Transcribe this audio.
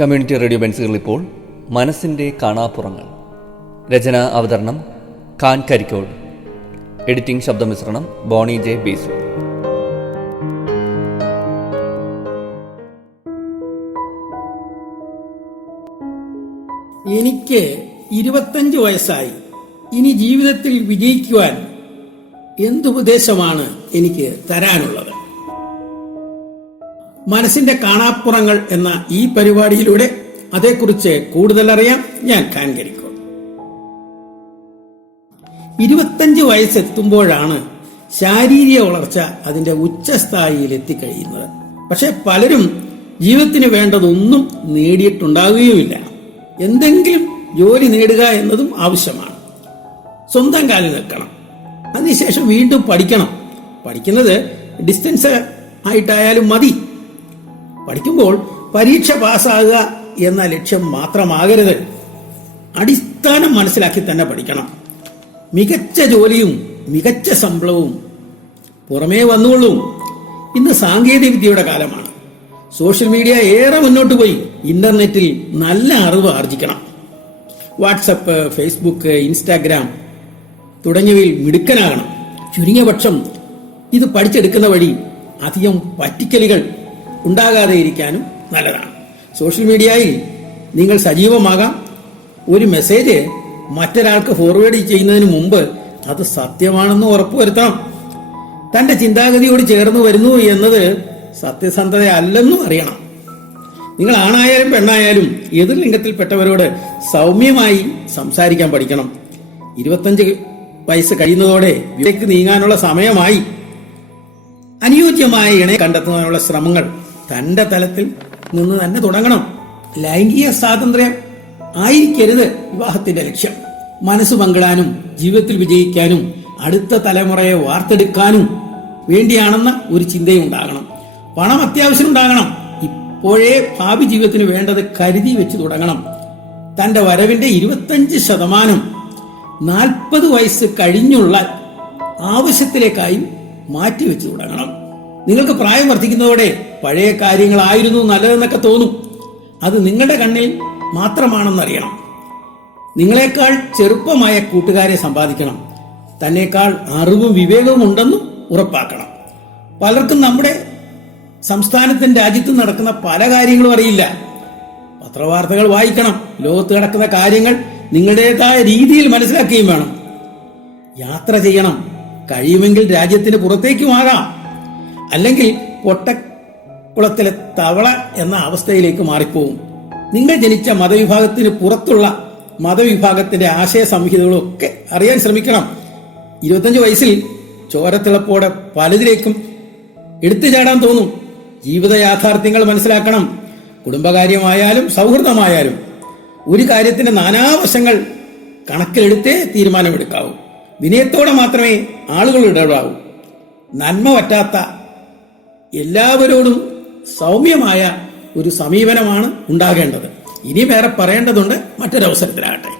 Community radio ബെൻസുകൾ ഇപ്പോൾ മനസ്സിന്റെ കാണാപ്പുറങ്ങൾ. രചന അവതരണം ഖാൻ കരിക്കോൾ. എഡിറ്റിംഗ് ശബ്ദമിശ്രണം ബോണി ജെ ബീസു. എനിക്ക് ഇരുപത്തഞ്ച് വയസ്സായി. ഇനി ജീവിതത്തിൽ വിജയിക്കുവാൻ എന്തുപദേശമാണ് എനിക്ക് തരാനുള്ളത്? മനസ്സിന്റെ കാണാപ്പുറങ്ങൾ എന്ന ഈ പരിപാടിയിലൂടെ അതേക്കുറിച്ച് കൂടുതൽ അറിയാൻ ഞാൻ കാൻകരിക്കും. ഇരുപത്തഞ്ച് വയസ്സെത്തുമ്പോഴാണ് ശാരീരിക വളർച്ച അതിന്റെ ഉച്ചസ്ഥായിയിൽ എത്തിക്കഴിയുന്നത് പക്ഷെ പലരും ജീവിതത്തിന് വേണ്ടതൊന്നും നേടിയിട്ടുണ്ടാകുകയുമില്ല എന്തെങ്കിലും ജോലി നേടുക എന്നതും ആവശ്യമാണ്. സ്വന്തം കാലിൽ നിൽക്കണം. അതിനുശേഷം വീണ്ടും പഠിക്കണം. പഠിക്കുന്നത് ഡിസ്റ്റൻസ് ആയിട്ടായാലും മതി. പഠിക്കുമ്പോൾ പരീക്ഷ പാസ്സാകുക എന്ന ലക്ഷ്യം മാത്രമാകരുത്. അടിസ്ഥാനം മനസ്സിലാക്കി തന്നെ പഠിക്കണം. മികച്ച ജോലിയും മികച്ച ശമ്പളവും പുറമേ വന്നുകൊള്ളും. ഇന്ന് സാങ്കേതിക വിദ്യയുടെ കാലമാണ്. സോഷ്യൽ മീഡിയ ഏറെ മുന്നോട്ട് പോയി. ഇന്റർനെറ്റിൽ നല്ല അറിവ് ആർജിക്കണം. വാട്സപ്പ് ഫേസ്ബുക്ക് ഇൻസ്റ്റാഗ്രാം തുടങ്ങിയവയിൽ മിടുക്കനാകണം. ചുരുങ്ങിയ പക്ഷം ഇത് പഠിച്ചെടുക്കുന്ന വഴി അധികം പറ്റിക്കലുകൾ ഉണ്ടാകാതെ ഇരിക്കാനും നല്ലതാണ്. സോഷ്യൽ മീഡിയയിൽ നിങ്ങൾ സജീവമാകാം. ഒരു മെസ്സേജ് മറ്റൊരാൾക്ക് ഫോർവേഡ് ചെയ്യുന്നതിന് മുമ്പ് അത് സത്യമാണെന്ന് ഉറപ്പുവരുത്താം തന്റെ ചിന്താഗതിയോട് ചേർന്ന് വരുന്നു എന്നത് സത്യസന്ധത അല്ലെന്നും അറിയണം. നിങ്ങൾ ആണായാലും പെണ്ണായാലും എതിർ ലിംഗത്തിൽപ്പെട്ടവരോട് സൗമ്യമായി സംസാരിക്കാൻ പഠിക്കണം. ഇരുപത്തഞ്ച് വയസ്സ് കഴിയുന്നതോടെ വിവേക്ക് നീങ്ങാനുള്ള സമയമായി. അനുയോജ്യമായ ഇണയെ കണ്ടെത്തുന്നതിനുള്ള ശ്രമങ്ങൾ തന്റെ തലത്തിൽ നിന്ന് തന്നെ തുടങ്ങണം. ലൈംഗിക സ്വാതന്ത്ര്യം ആയിരിക്കരുത് വിവാഹത്തിന്റെ ലക്ഷ്യം. മനസ്സ് പങ്കിടാനും ജീവിതത്തിൽ വിജയിക്കാനും അടുത്ത തലമുറയെ വാർത്തെടുക്കാനും വേണ്ടിയാണെന്ന ഒരു ചിന്തയും ഉണ്ടാകണം. പണം അത്യാവശ്യം ഉണ്ടാകണം. ഇപ്പോഴേ ഭാവി ജീവിതത്തിന് വേണ്ടത് കരുതി വെച്ച് തുടങ്ങണം. തന്റെ വരവിന്റെ ഇരുപത്തഞ്ച് ശതമാനം നാൽപ്പത് വയസ്സ് കഴിഞ്ഞുള്ള ആവശ്യത്തിലേക്കായി മാറ്റിവെച്ച് തുടങ്ങണം. നിങ്ങൾക്ക് പ്രായം വർദ്ധിക്കുന്നതോടെ പഴയ കാര്യങ്ങളായിരുന്നു നല്ലതെന്നൊക്കെ തോന്നും. അത് നിങ്ങളുടെ കണ്ണിൽ മാത്രമാണെന്നറിയണം. നിങ്ങളെക്കാൾ ചെറുപ്പമായ കൂട്ടുകാരെ സമ്പാദിക്കണം. തന്നെക്കാൾ അറിവും വിവേകവും ഉണ്ടെന്നും ഉറപ്പാക്കണം. പലർക്കും നമ്മുടെ സംസ്ഥാനത്തും രാജ്യത്തും നടക്കുന്ന പല കാര്യങ്ങളും അറിയില്ല. പത്രവാർത്തകൾ വായിക്കണം. ലോകത്ത് നടക്കുന്ന കാര്യങ്ങൾ നിങ്ങളുടേതായ രീതിയിൽ മനസ്സിലാക്കുകയും വേണം. യാത്ര ചെയ്യണം. കഴിയുമെങ്കിൽ രാജ്യത്തിന് പുറത്തേക്കുമാകാം അല്ലെങ്കിൽ പൊട്ടക്കുളത്തിലെ തവള എന്ന അവസ്ഥയിലേക്ക് മാറിപ്പോവും. നിങ്ങൾ ജനിച്ച മതവിഭാഗത്തിന് പുറത്തുള്ള മതവിഭാഗത്തിന്റെ ആശയ സംഹിതകളും ഒക്കെ അറിയാൻ ശ്രമിക്കണം. ഇരുപത്തഞ്ച് വയസ്സിൽ ചോരത്തിളപ്പോടെ പലതിലേക്കും എടുത്തു ചാടാൻ തോന്നും. ജീവിത യാഥാർത്ഥ്യങ്ങൾ മനസ്സിലാക്കണം. കുടുംബകാര്യമായാലും സൗഹൃദമായാലും ഒരു കാര്യത്തിന്റെ നാനാവശങ്ങൾ കണക്കിലെടുത്തേ തീരുമാനമെടുക്കാവൂ. വിനയത്തോടെ മാത്രമേ ആളുകൾ ഇടപെടാവൂ. നന്മ പറ്റാത്ത എല്ലാവരോടും സൗമ്യമായ ഒരു സമീപനമാണ് ഉണ്ടാകേണ്ടത്. ഇനി വേറെ പറയേണ്ടതുണ്ട് മറ്റൊരവസരത്തിലാകട്ടെ.